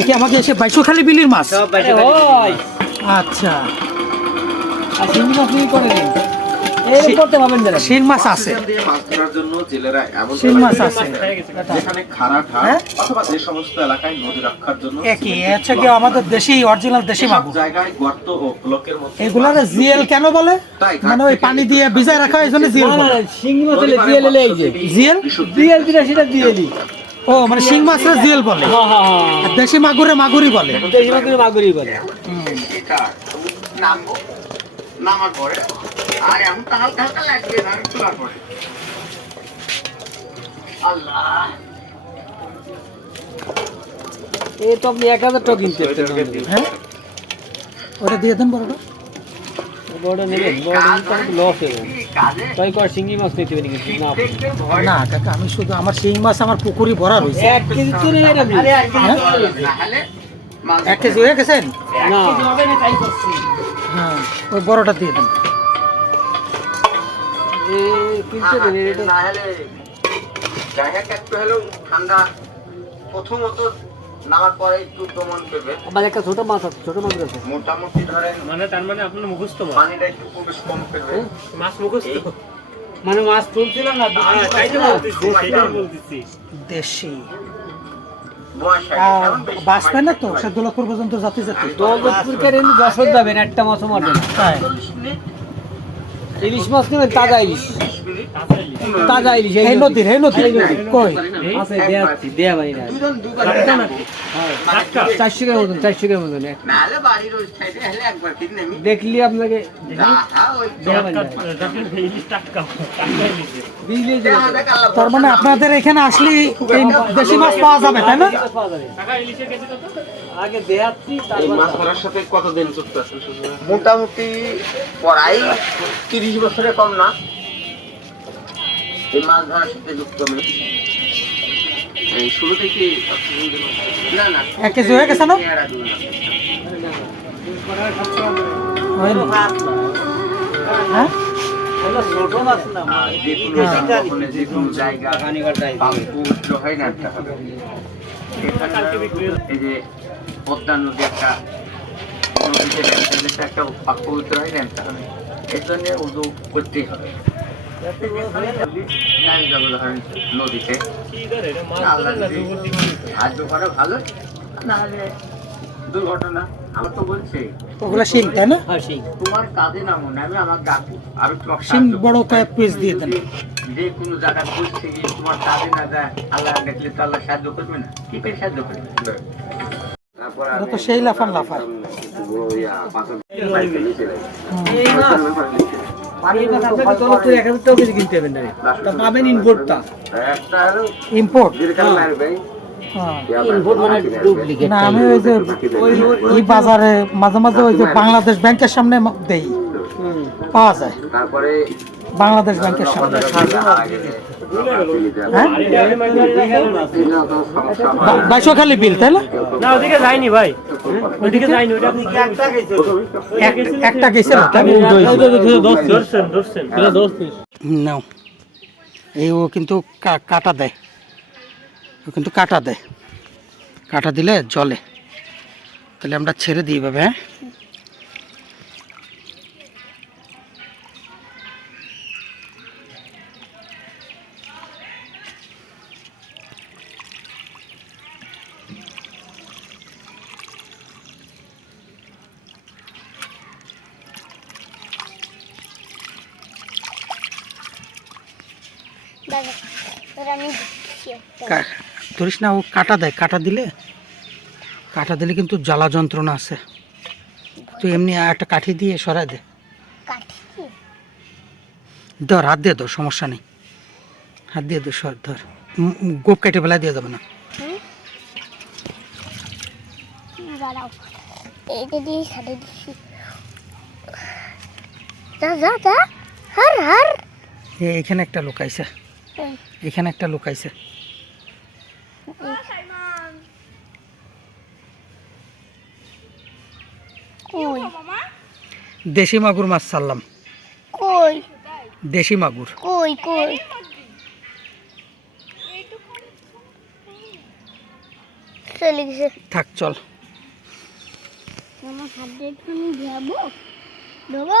একে আমাকে এসে বাইশখালী বিলির মাছ। সব বাইশে ওই আচ্ছা, আর চিংড়ি মাছ নিয়ে করে দিন এই করতে পাবেন যারা শিং মাছ আছে, দিয়ে মাছ ধরার জন্য জেলেরা এমন শিং মাছ আছে। যেখানে খাড়া ঢাল হ্যাঁ? অথবা যে সমস্ত এলাকায় নদী রক্ষার জন্য একই হচ্ছে কি আমাদের দেশি অরিজিনাল দেশি এসব মাগুর। জায়গায় গর্ত ও ব্লকের মধ্যে এগুলার জিএল কেন বলে? মানে ওই পানি দিয়ে ভিজায় রাখা হয়, এই জন্য জিএল না না বলে। চিংড়ি মাছ দিয়ে লেলে এই যে জিএল? দিয়ে দিলে সেটা দিয়ে দি ও মানে শিং মাছরা জিএল বলে, হ্যাঁ হ্যাঁ আর দেশি মাগুরে মাগুরি বলে। দেশি মাছ মাগুরি বলে এটা নামবো নামার পরে আর এমন হালকা হালকা লাগবে না তোলার পরে আল্লাহ এই তো আপনি 1000 টাকা কিনতে হ্যাঁ, ওটা দিয়ে দেন বড়টা। বড় নেবেন বড় নিতে লস হবে তাই কর চিংড়ি মাছ নিতে পারি কিন্তু না না কাকা, আমি শুধু আমার শিং মাছ আমার পুকুরি ভরা রয়েছে। 1 কেজি তো নেই এটা নাহলে 1 কেজি হয়ে গেছেন? না হ্যাঁ, ওই বড়টা দিয়ে দেন। এই কিনতে দেন এটা নাহলে জায়গা একটু হলেও ঠান্ডা প্রথমত নামার পরে একটু দমন করবে আবার একটা ছোট মাছ আছে ছোট মাছ আছে মোটামুটি ধরেন মানে তার মানে আপনার মুখস্থ মাছ পানিটা একটু প্রবেশ কম করবে মাছ মুখস্থ মানে মাছ তুলছিল না তাই তো বলতেছি সেটাই বলতেছি দেশি বয়স বাঁচবে না তো, সে দৌলতপুর পর্যন্ত যাতে যেতে। দৌলতপুর কেন যশোর যাবেন একটা মাছও মারবেন তাই ইলিশ মাছ নেবেন তাজা ইলিশ তাজা ইলিশ এই নদীর, এই নদীর কই আছে দেয়া বাড়ি না হ্যাঁ 400 টাকার মতন 400 টাকার মতন নাহলে বাড়ির ওই সাইডে হলে একবার ঠিক নেমি দেখলি আপনাকে ওই দেয়া বাড়ি না ইলিশ টাটকা টাটকা ইলিশ বিজলি তার মানে আপনাদের এখানে আসলে এই দেশি মাছ পাওয়া যাবে, তাই না? টাকা ইলিশের কেজি কত আগে দেয়াচ্ছি এই তারপর মাছ মারার সাথে কতদিন যুক্ত আছেন মোটামুটি পড়াই 30 বছরের কম না এই মাছ ধরার সাথে যুক্ত আমি এই শুরু থেকে না না 1 কেজি হয়ে গেছে না? এরা দুই না। হয়নি? হ্যাঁ, ছোট মাছ না আর যে কোনো ওখানে যে কোনো জায়গা পবিত্র হয় না একটা হবে এখানে এই যে পদ্মা নদী একটা নদীতে একটা একটা পবিত্র হয় না একটা হবে এর জন্য উদু করতেই হবে নাই যাবো ধরেন নদীতে কি ধরে এটা মাছ আল্লাহ ধরে না যদি দুপুর দিকে সাহায্য করে ভালো না হলে দুর্ঘটনা আমার তো বলছে ওগুলা শিং, তাই না? হ্যাঁ সেই তোমার কাজে না মনে আমি আমার ডাকু আমি তোমাকে শিং সাহায্য বড় করবো। কয়েক পিস দিয়ে দেন। যে কোনো জায়গায় বসছে গিয়ে তোমার কাজে না যায় আল্লাহ দেখলে তো আল্লাহ সাহায্য করবে না কি করে সাহায্য করবে তারপর এটা তো সেই লাফান লাফায়। এই মাছ এই মাছ আপনাকে দৌলতপুর 1000 টাকা কেজি কিনতে হবে না তা পাবেন ইম্পোর্টটা একটা হলো ইম্পোর্ট? যেরকম মারবে ইম্পোর্ট মানে ডুপ্লিকেট না, আমি ওই যে এই বাজারে মাঝে মাঝে ওই যে বাংলাদেশ ব্যাংকের সামনে দেই, পাওয়া যায় তারপরে বাংলাদেশ ব্যাংকের সামনে। হ্যাঁ, বাইশখালী বিল, তাই না? না ওদিকে যাইনি ভাই ওদিকে যাইনি ওটা আপনি একটা গেছে না, তাই? ধরছেন ধরছেন এটা 10 পিস নাও, এই ও কিন্তু কাটা দেয়, ও কিন্তু কাটা দেয়, কাটা দিলে জলে, তাহলে আমরা ছেড়ে দিই ভাবে। হ্যাঁ, ধরিস না, ও কাটা দেয়, কাটা দিলে কিন্তু জ্বালা যন্ত্রণা আছে। তুই এমনি একটা কাঠি দিয়ে সরাই দে, ধর হাত দিয়ে ধর, সমস্যা নেই, হাত দিয়ে ধর, ধর গোপ কেটে বেলা দিয়ে যাবে না। এখানে একটা লুকাইছে, এখানে একটা লুকাইছে। দেশি মাগুর মাছ ছাড়লাম, দেশি মাগুর। চলে গেছে থাক চল আমার হাত দিয়ে একটু ধোবো